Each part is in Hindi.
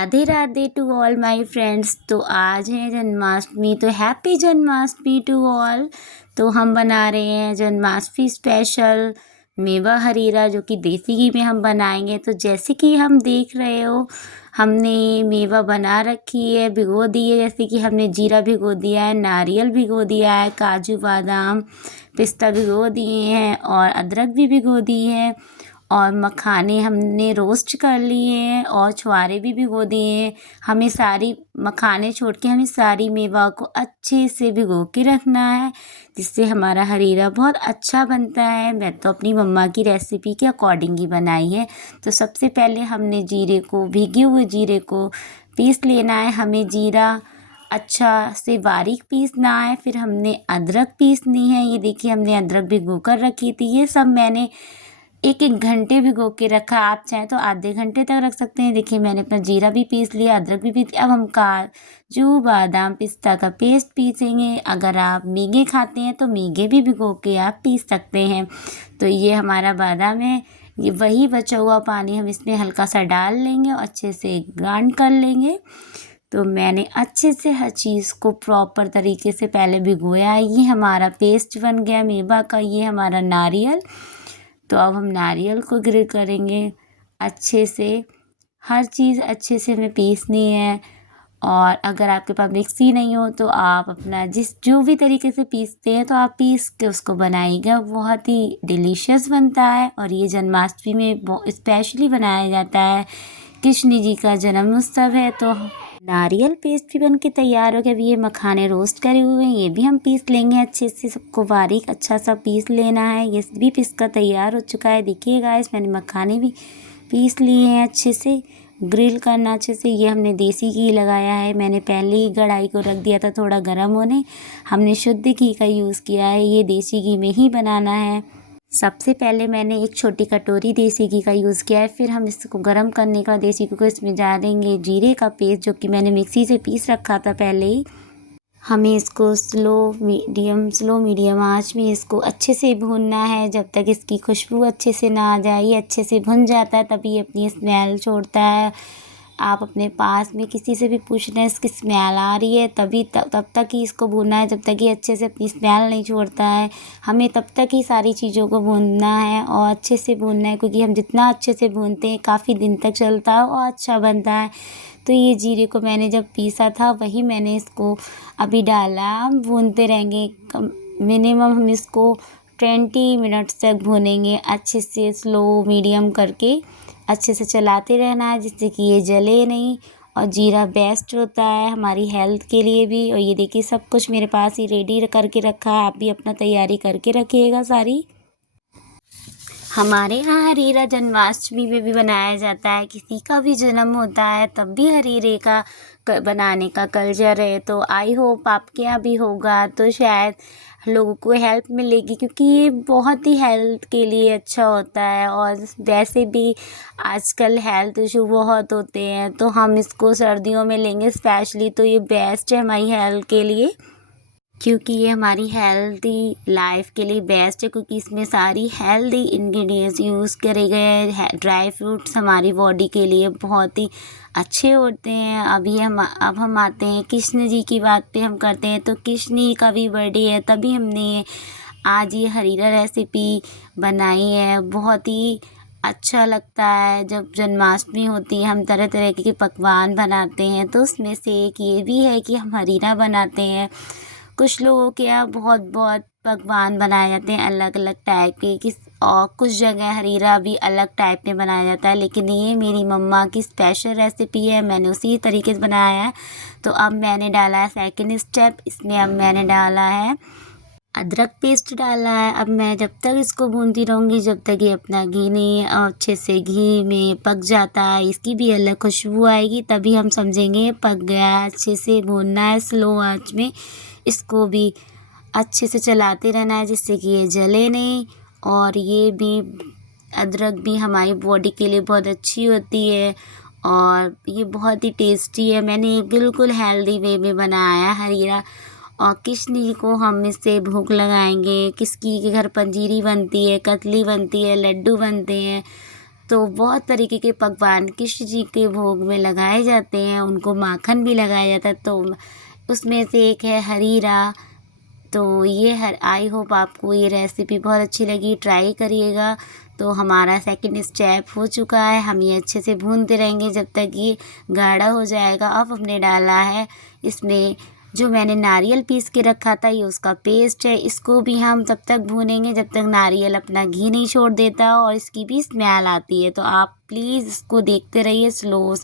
Radhe Radhe to all my friends. तो आज है जन्माष्टमी, तो हैप्पी जन्माष्टमी टू ऑल। तो हम बना रहे हैं जन्माष्टमी स्पेशल मेवा हरीरा, जो कि देसी घी में हम बनाएंगे। तो जैसे कि हम देख रहे हो, हमने मेवा बना रखी है, भिगो दी है। जैसे कि हमने जीरा भिगो दिया है, नारियल भिगो दिया है, काजू बादाम पिस्ता भिगो दिए हैं और अदरक भी भिगो दी है। और मखाने हमने रोस्ट कर लिए हैं और छुहारे भी भिगो दिए हैं। हमें सारी मखाने छोड़ के हमें सारी मेवा को अच्छे से भिगो के रखना है, जिससे हमारा हरीरा बहुत अच्छा बनता है। मैं तो अपनी मम्मा की रेसिपी के अकॉर्डिंग ही बनाई है। तो सबसे पहले हमने भीगे हुए जीरे को पीस लेना है। हमें जीरा अच्छा से बारीक पीसना है। फिर हमने अदरक पीसनी है। ये देखिए, हमने अदरक भिगो कर रखी थी। ये सब मैंने एक एक घंटे भिगो के रखा। आप चाहें तो आधे घंटे तक रख सकते हैं। देखिए, मैंने अपना जीरा भी पीस लिया, अदरक भी पीस लिया। अब हम काजू बादाम पिस्ता का पेस्ट पीसेंगे। अगर आप मीगे खाते हैं तो मीगे भी भिगो के आप पीस सकते हैं। तो ये हमारा बादाम है। ये वही बचा हुआ पानी हम इसमें हल्का सा डाल लेंगे और अच्छे से ग्राइंड कर लेंगे। तो मैंने अच्छे से हर चीज़ को प्रॉपर तरीके से पहले भिगोया। ये हमारा पेस्ट बन गया मेवा का। ये हमारा नारियल। तो अब हम नारियल को ग्रिल करेंगे अच्छे से। हर चीज़ अच्छे से हमें पीसनी है। और अगर आपके पास मिक्सी नहीं हो तो आप अपना जो भी तरीके से पीसते हैं तो आप पीस के उसको बनाइएगा। बहुत ही डिलीशियस बनता है। और ये जन्माष्टमी में स्पेशली बनाया जाता है। कृष्ण जी का जन्म उत्सव है। तो नारियल पेस्ट भी बन के तैयार हो गया। अभी ये मखाने रोस्ट करे हुए हैं, ये भी हम पीस लेंगे अच्छे से। सबको बारीक अच्छा सा पीस लेना है। ये भी पीस कर तैयार हो चुका है। देखिए गाइस, मैंने मखाने भी पीस लिए हैं अच्छे से। ग्रिल करना अच्छे से। ये हमने देसी घी लगाया है। मैंने पहले ही कढ़ाई को रख दिया था थोड़ा गर्म होने। हमने शुद्ध घी का यूज़ किया है। ये देसी घी में ही बनाना है। सबसे पहले मैंने एक छोटी कटोरी देसी घी का यूज़ किया है। फिर हम इसको गरम करने का देसी घी को इसमें डालेंगे जीरे का पेस्ट, जो कि मैंने मिक्सी से पीस रखा था पहले ही। हमें इसको स्लो मीडियम आंच में इसको अच्छे से भूनना है, जब तक इसकी खुशबू अच्छे से ना आ जाए। ये अच्छे से भुन जाता है तभी अपनी स्मेल छोड़ता है। आप अपने पास में किसी से भी पूछ लें इसकी स्मेल आ रही है, तब तक ही इसको भूनना है, जब तक ये अच्छे से अपनी स्मेल नहीं छोड़ता है। हमें तब तक ही सारी चीज़ों को भूनना है और अच्छे से भूनना है, क्योंकि हम जितना अच्छे से भूनते हैं काफ़ी दिन तक चलता है और अच्छा बनता है। तो ये जीरे को मैंने जब पीसा था वही मैंने इसको अभी डाला। हम भूनते रहेंगे। मिनिमम हम इसको 20 मिनट्स तक भूनेंगे अच्छे से, स्लो मीडियम करके अच्छे से चलाते रहना है, जिससे कि ये जले नहीं। और जीरा बेस्ट होता है हमारी हेल्थ के लिए भी। और ये देखिए, सब कुछ मेरे पास ही रेडी करके रखा है। आप भी अपना तैयारी करके रखिएगा सारी। हमारे यहाँ हरीरा जन्माष्टमी में भी बनाया जाता है। किसी का भी जन्म होता है तब भी हरीरे का बनाने का कल्चर है। तो आई होप आपके यहाँ भी होगा, तो शायद लोगों को हेल्प मिलेगी, क्योंकि ये बहुत ही हेल्थ के लिए अच्छा होता है। और वैसे भी आजकल हेल्थ इशू बहुत होते हैं, तो हम इसको सर्दियों में लेंगे स्पेशली, तो ये बेस्ट है हमारी हेल्थ के लिए। क्योंकि ये हमारी हेल्दी लाइफ के लिए बेस्ट है, क्योंकि इसमें सारी हेल्दी इंग्रेडिएंट्स यूज़ करे गए हैं। ड्राई फ्रूट्स हमारी बॉडी के लिए बहुत ही अच्छे होते हैं। अब हम आते हैं कृष्ण जी की बात पे हम करते हैं। तो कृष्ण जी का भी बर्थडे है, तभी हमने आज ये हरीरा रेसिपी बनाई है। बहुत ही अच्छा लगता है जब जन्माष्टमी होती है, हम तरह तरह के पकवान बनाते हैं। तो उसमें से एक ये भी है कि हम हरीरा बनाते हैं। कुछ लोगों के यहाँ बहुत बहुत पकवान बनाए जाते हैं अलग अलग टाइप के, और कुछ जगह हरीरा भी अलग टाइप में बनाया जाता है। लेकिन ये मेरी मम्मा की स्पेशल रेसिपी है, मैंने उसी तरीके से बनाया है। तो अब मैंने डाला है सेकंड स्टेप। इसमें अब मैंने डाला है अदरक पेस्ट डाला है। अब मैं जब तक इसको भूनती रहूँगी, जब तक ये अपना घी नहीं अच्छे से घी में पक जाता है, इसकी भी अलग खुशबू आएगी, तभी हम समझेंगे ये पक गया। अच्छे से भूनना है स्लो आंच में। इसको भी अच्छे से चलाते रहना है, जिससे कि ये जले नहीं। और ये भी अदरक भी हमारी बॉडी के लिए बहुत अच्छी होती है और ये बहुत ही टेस्टी है। मैंने ये बिल्कुल हेल्दी वे में बनाया है हरीरा। और कृष्ण को हम इससे भोग लगाएंगे। किसकी के घर पंजीरी बनती है, कतली बनती है, लड्डू बनते हैं। तो बहुत तरीके के पकवान कृष्ण जी के भोग में लगाए जाते हैं, उनको माखन भी लगाया जाता है। तो उसमें से एक है हरीरा। तो ये आई होप आपको ये रेसिपी बहुत अच्छी लगी, ट्राई करिएगा। तो हमारा सेकंड स्टेप हो चुका है, हम ये अच्छे से भूनते रहेंगे जब तक ये गाढ़ा हो जाएगा। अब हमने डाला है इसमें जो मैंने नारियल पीस के रखा था, ये उसका पेस्ट है। इसको भी हम तब तक भूनेंगे जब तक नारियल अपना घी नहीं छोड़ देता और इसकी भी स्मेल आती है। तो आप प्लीज़ इसको देखते रहिए, स्लो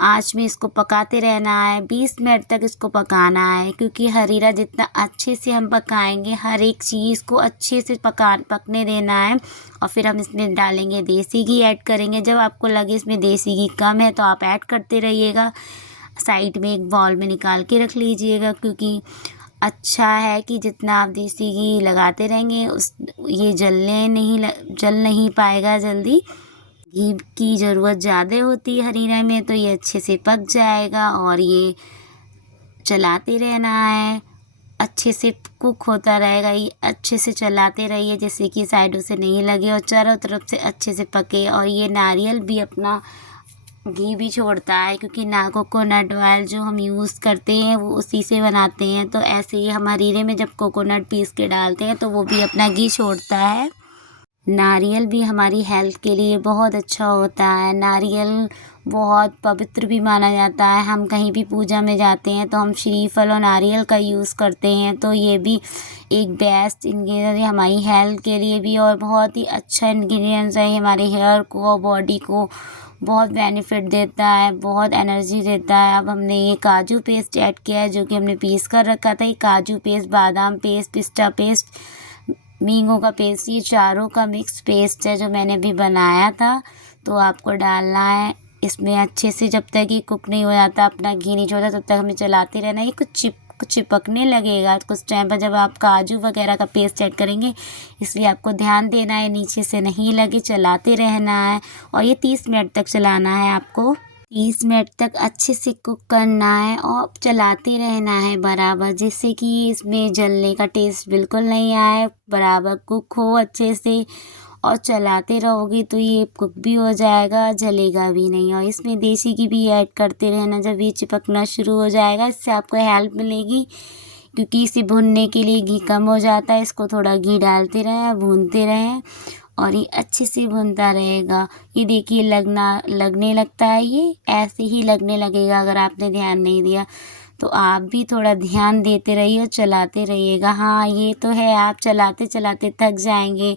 आँच में इसको पकाते रहना है। 20 मिनट तक इसको पकाना है, क्योंकि हरीरा जितना अच्छे से हम पकाएंगे, हर एक चीज़ को अच्छे से पकने देना है। और फिर हम इसमें डालेंगे देसी घी, ऐड करेंगे। जब आपको लगे इसमें देसी घी कम है तो आप ऐड करते रहिएगा। साइड में एक बाउल में निकाल के रख लीजिएगा, क्योंकि अच्छा है कि जितना आप देसी घी लगाते रहेंगे ये जल नहीं पाएगा जल्दी। घी की ज़रूरत ज़्यादा होती है हरीरा में, तो ये अच्छे से पक जाएगा। और ये चलाते रहना है, अच्छे से कुक होता रहेगा। ये अच्छे से चलाते रहिए जैसे कि साइडों से नहीं लगे और चारों तरफ से अच्छे से पके। और ये नारियल भी अपना घी भी छोड़ता है, क्योंकि कोकोनट ऑयल जो हम यूज़ करते हैं वो उसी से बनाते हैं। तो ऐसे ही हम हरीरे में जब कोकोनट पीस के डालते हैं तो वो भी अपना घी छोड़ता है। नारियल भी हमारी हेल्थ के लिए बहुत अच्छा होता है। नारियल बहुत पवित्र भी माना जाता है। हम कहीं भी पूजा में जाते हैं तो हम श्रीफल और नारियल का यूज़ करते हैं। तो ये भी एक बेस्ट इंग्रेडिएंट है हमारी हेल्थ के लिए भी, और बहुत ही अच्छा इंग्रेडिएंट्स है। हमारे हेयर को और बॉडी को बहुत बेनिफिट देता है, बहुत एनर्जी देता है। अब हमने ये काजू पेस्ट ऐड किया है, जो कि हमने पीस कर रखा था। ये काजू पेस्ट, बादाम पेस्ट, पिस्ता पेस्ट, मींगों का पेस्ट, ये चारों का मिक्स पेस्ट है जो मैंने अभी बनाया था। तो आपको डालना है इसमें अच्छे से। जब तक ये कुक नहीं हो जाता, अपना घी नहीं छोड़ता, तब तक हमें चलाते रहना है। ये कुछ चिपकने लगेगा कुछ टाइम पर जब आप काजू वगैरह का पेस्ट ऐड करेंगे, इसलिए आपको ध्यान देना है नीचे से नहीं लगे, चलाते रहना है। और ये 30 मिनट तक चलाना है आपको। 30 मिनट तक अच्छे से कुक करना है और चलाते रहना है बराबर, जिससे कि इसमें जलने का टेस्ट बिल्कुल नहीं आए। बराबर कुक हो अच्छे से और चलाते रहोगे तो ये कुक भी हो जाएगा, जलेगा भी नहीं। और इसमें देसी घी भी ऐड करते रहना जब ये चिपकना शुरू हो जाएगा। इससे आपको हेल्प मिलेगी, क्योंकि इसे भूनने के लिए घी कम हो जाता है। इसको थोड़ा घी डालते रहें, भूनते रहें और ये अच्छे से भुनता रहेगा। ये देखिए लगने लगता है, ये ऐसे ही लगने लगेगा अगर आपने ध्यान नहीं दिया। तो आप भी थोड़ा ध्यान देते रहिए और चलाते रहिएगा। हाँ, ये तो है, आप चलाते चलाते थक जाएंगे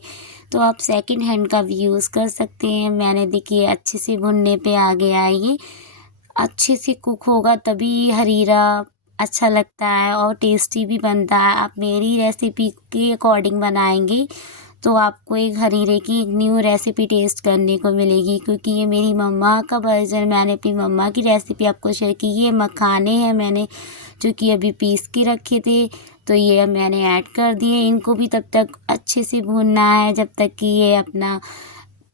तो आप सेकंड हैंड का भी यूज़ कर सकते हैं। मैंने देखिए अच्छे से भुनने पे आ गया है। ये अच्छे से कुक होगा तभी हरीरा अच्छा लगता है और टेस्टी भी बनता है। आप मेरी रेसिपी के अकॉर्डिंग बनाएंगे तो आपको एक हरीरे की एक न्यू रेसिपी टेस्ट करने को मिलेगी, क्योंकि ये मेरी मम्मा का वर्जन, मैंने अपनी मम्मा की रेसिपी आपको शेयर की। ये मखाने हैं मैंने जो कि अभी पीस के रखे थे, तो ये मैंने ऐड कर दिए। इनको भी तब तक अच्छे से भूनना है जब तक कि ये अपना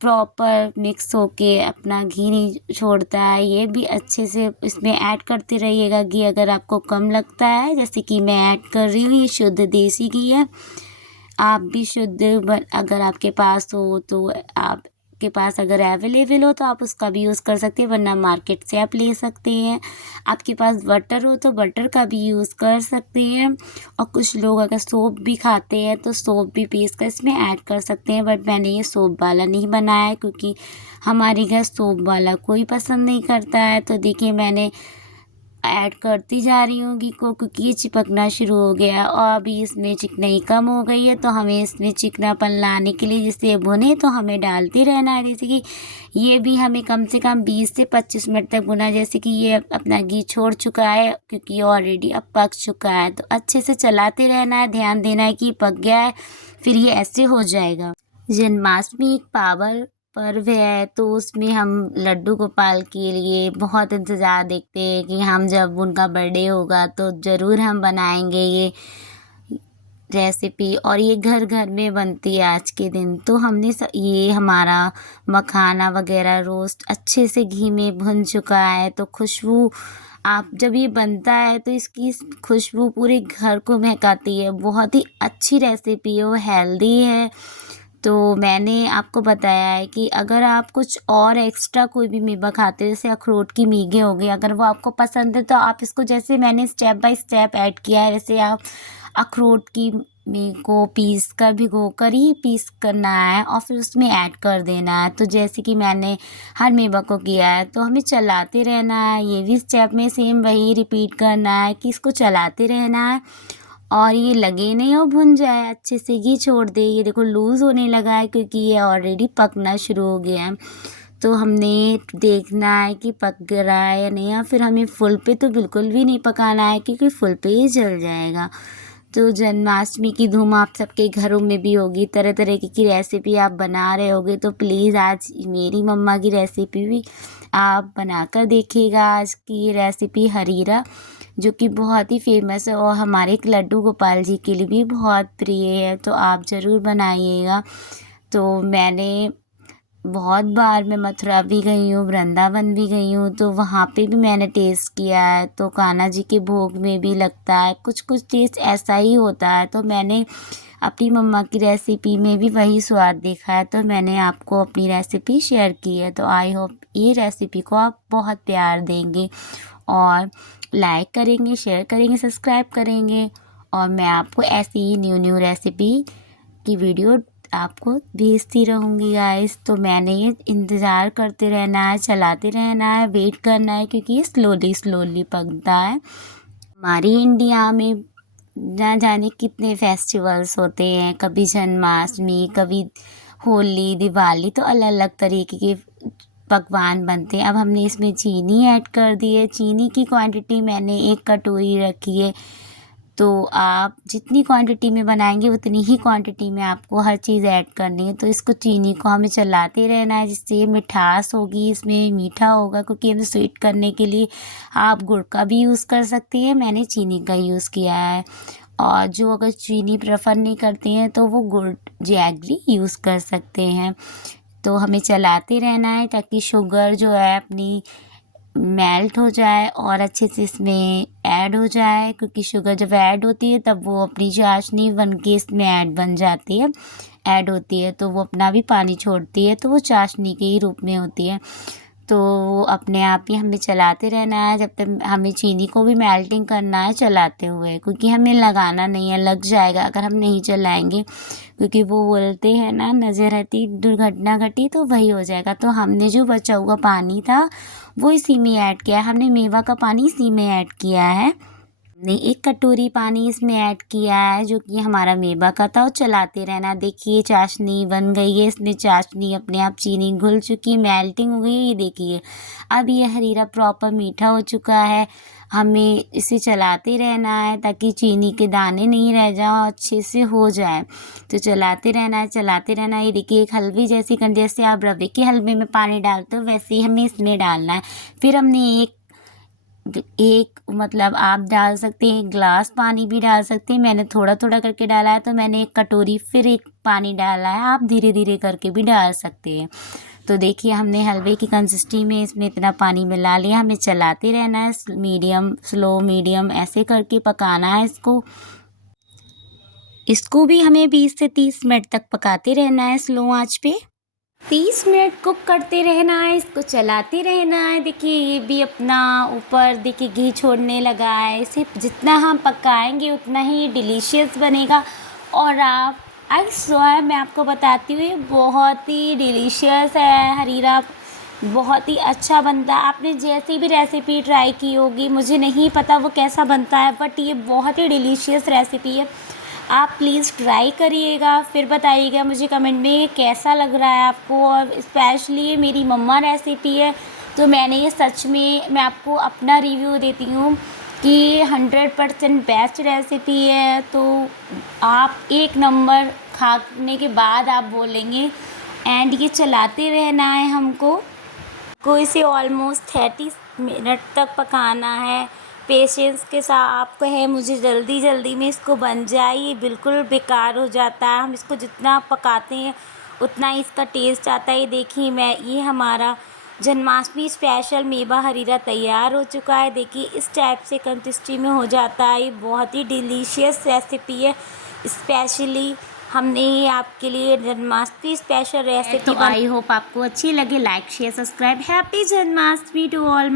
प्रॉपर मिक्स होके अपना घी नहीं छोड़ता है। ये भी अच्छे से इसमें ऐड करते रहिएगा घी। अगर आपको कम लगता है, जैसे कि मैं ऐड कर रही हूँ, ये शुद्ध देसी घी है। आप भी अगर आपके पास हो तो आपके पास अगर अवेलेबल हो तो आप उसका भी यूज़ कर सकते हैं, वरना मार्केट से आप ले सकते हैं। आपके पास बटर हो तो बटर का भी यूज़ कर सकते हैं। और कुछ लोग अगर सोप भी खाते हैं तो सोप भी पीस कर इसमें ऐड कर सकते हैं, बट मैंने ये सोप वाला नहीं बनाया है, क्योंकि हमारे घर सोप वाला कोई पसंद नहीं करता है। तो देखिए मैंने ऐड करती जा रही हूँ घी को, क्योंकि ये चिपकना शुरू हो गया और अभी इसमें चिकनाई कम हो गई है। तो हमें इसमें चिकनापन लाने के लिए जिससे भुने तो हमें डालते रहना है। जैसे कि ये भी हमें कम से कम 20 से 25 मिनट तक भुना। जैसे कि ये अपना घी छोड़ चुका है, क्योंकि ऑलरेडी अब पक चुका है। तो अच्छे से चलाते रहना है, ध्यान देना है कि पक गया है, फिर ये ऐसे हो जाएगा। जन्माष्टमी एक पर्व है, तो उसमें हम लड्डू गोपाल के लिए बहुत इंतज़ार देखते हैं कि हम जब उनका बर्थडे होगा तो ज़रूर हम बनाएंगे ये रेसिपी। और ये घर घर में बनती है आज के दिन। तो हमने ये हमारा मखाना वगैरह रोस्ट अच्छे से घी में भुन चुका है। तो खुशबू, आप जब ये बनता है तो इसकी खुशबू पूरे घर को महकाती है। बहुत ही अच्छी रेसिपी है, वो हेल्दी है। तो मैंने आपको बताया है कि अगर आप कुछ और एक्स्ट्रा कोई भी मेवा खाते हैं, जैसे अखरोट की मीगे हो गई, अगर वो आपको पसंद है तो आप इसको, जैसे मैंने स्टेप बाय स्टेप ऐड किया है, वैसे आप अखरोट की को पीस कर, भिगो कर ही पीस करना है और फिर उसमें ऐड कर देना है। तो जैसे कि मैंने हर मेवा को किया है, तो हमें चलाते रहना है। ये भी स्टेप में सेम वही रिपीट करना है कि इसको चलाते रहना है और ये लगे नहीं और भुन जाए अच्छे से। घी छोड़ दे, ये देखो लूज़ होने लगा है क्योंकि ये ऑलरेडी पकना शुरू हो गया है। तो हमने देखना है कि पक रहा है या नहीं, या फिर हमें फुल पे तो बिल्कुल भी नहीं पकाना है क्योंकि फुल पे ही जल जाएगा। तो जन्माष्टमी की धूम आप सबके घरों में भी होगी, तरह तरह की रेसिपी आप बना रहे होगे। तो प्लीज़ आज मेरी मम्मा की रेसिपी भी आप बनाकर देखिएगा। आज की ये रेसिपी हरीरा, जो कि बहुत ही फेमस है और हमारे एक लड्डू गोपाल जी के लिए भी बहुत प्रिय है, तो आप ज़रूर बनाइएगा। तो मैंने बहुत बार मैं मथुरा भी गई हूँ, वृंदावन भी गई हूँ, तो वहाँ पे भी मैंने टेस्ट किया है। तो कान्हा जी के भोग में भी लगता है, कुछ कुछ टेस्ट ऐसा ही होता है। तो मैंने अपनी मम्मा की रेसिपी में भी वही स्वाद देखा है, तो मैंने आपको अपनी रेसिपी शेयर की है। तो आई होप ये रेसिपी को आप बहुत प्यार देंगे और लाइक करेंगे, शेयर करेंगे, सब्सक्राइब करेंगे, और मैं आपको ऐसी ही न्यू न्यू रेसिपी की वीडियो आपको भेजती रहूँगी गाइस। तो मैंने ये इंतज़ार करते रहना है, चलाते रहना है, वेट करना है, क्योंकि ये स्लोली स्लोली पकता है। हमारी इंडिया में ना जाने कितने फेस्टिवल्स होते हैं, कभी जन्माष्टमी, कभी होली, दिवाली, तो अलग अलग तरीके के पकवान बनते हैं। अब हमने इसमें चीनी ऐड कर दी है। चीनी की क्वांटिटी मैंने 1 कटोरी रखी है। तो आप जितनी क्वांटिटी में बनाएंगे उतनी ही क्वांटिटी में आपको हर चीज़ ऐड करनी है। तो इसको, चीनी को हमें चलाते रहना है, जिससे ये मिठास होगी, इसमें मीठा होगा। क्योंकि हमें स्वीट करने के लिए आप गुड़ का भी यूज़ कर सकती हैं, मैंने चीनी का यूज़ किया है। और जो अगर चीनी प्रेफर नहीं करते हैं तो वो गुड़ जैगरी यूज़ कर सकते हैं। तो हमें चलाते रहना है ताकि शुगर जो है अपनी मेल्ट हो जाए और अच्छे से इसमें ऐड हो जाए। क्योंकि शुगर जब ऐड होती है तब वो अपनी चाशनी बन के इसमें ऐड बन जाती है, ऐड होती है, तो वो अपना भी पानी छोड़ती है, तो वो चाशनी के ही रूप में होती है। तो वो अपने आप ही हमें चलाते रहना है जब तक, हमें चीनी को भी मेल्टिंग करना है चलाते हुए, क्योंकि हमें लगाना नहीं है, लग जाएगा अगर हम नहीं चलाएंगे। क्योंकि वो बोलते हैं ना, नज़र हटी दुर्घटना घटी, तो वही हो जाएगा। तो हमने जो बचा हुआ पानी था वो इसी में ऐड किया है, हमने मेवा का पानी इसी में ऐड किया है। हमने 1 कटोरी पानी इसमें ऐड किया है, जो कि हमारा मेवा का था, और चलाते रहना। देखिए चाशनी बन गई है, इसमें चाशनी अपने आप, चीनी घुल चुकी, मेल्टिंग हो गई है, ये देखिए। अब ये हरीरा प्रॉपर मीठा हो चुका है। हमें इसे चलाते रहना है ताकि चीनी के दाने नहीं रह जाएं, अच्छे से हो जाए। तो चलाते रहना है, चलाते रहना है। ये देखिए एक हलवे जैसी जैसे आप रवे के हलवे में पानी डालते हो, वैसे ही हमें इसमें डालना है। फिर हमने एक मतलब आप डाल सकते हैं, 1 ग्लास पानी भी डाल सकते हैं। मैंने थोड़ा थोड़ा करके डाला है, तो मैंने 1 कटोरी फिर 1 पानी डाला है। आप धीरे धीरे करके भी डाल सकते हैं। तो देखिए हमने हलवे की कंसिस्टेंसी में इसमें इतना पानी मिला लिया। हमें चलाते रहना है, मीडियम स्लो मीडियम ऐसे करके पकाना है इसको। इसको भी हमें 20 से 30 मिनट तक पकाते रहना है स्लो आंच पे। 30 मिनट कुक करते रहना है, इसको चलाते रहना है। देखिए ये भी अपना ऊपर देखिए घी छोड़ने लगा है। इसे जितना हम पकाएंगे उतना ही डिलीशियस बनेगा। और आप आई स्वेयर, मैं आपको बताती हूँ, ये बहुत ही डिलीशियस है हरीरा, बहुत ही अच्छा बनता है। आपने जैसी भी रेसिपी ट्राई की होगी, मुझे नहीं पता वो कैसा बनता है, बट ये बहुत ही डिलीशियस रेसिपी है। आप प्लीज़ ट्राई करिएगा, फिर बताइएगा मुझे कमेंट में कैसा लग रहा है आपको। और स्पेशली ये मेरी मम्मा रेसिपी है, तो मैंने ये सच में, मैं आपको अपना रिव्यू देती हूँ कि 100% बेस्ट रेसिपी है। तो आप 1 नंबर खाने के बाद आप बोलेंगे। एंड ये चलाते रहना है हमको इसे ऑलमोस्ट 30 मिनट तक पकाना है। पेशेंस के साथ आपको है, मुझे जल्दी जल्दी में इसको बन जाए, ये बिल्कुल बेकार हो जाता है। हम इसको जितना पकाते हैं उतना ही इसका टेस्ट आता है। ये देखिए ये हमारा जन्माष्टमी स्पेशल मेवा हरीरा तैयार हो चुका है। देखिए इस टाइप से कंसिस्टेंसी में हो जाता है। ये बहुत ही डिलीशियस रेसिपी है। स्पेशली हमने ये आपके लिए जन्माष्टमी स्पेशल रेसिपी। तो आई होप आपको अच्छी लगे। Like share subscribe. Happy Janmashtami to all.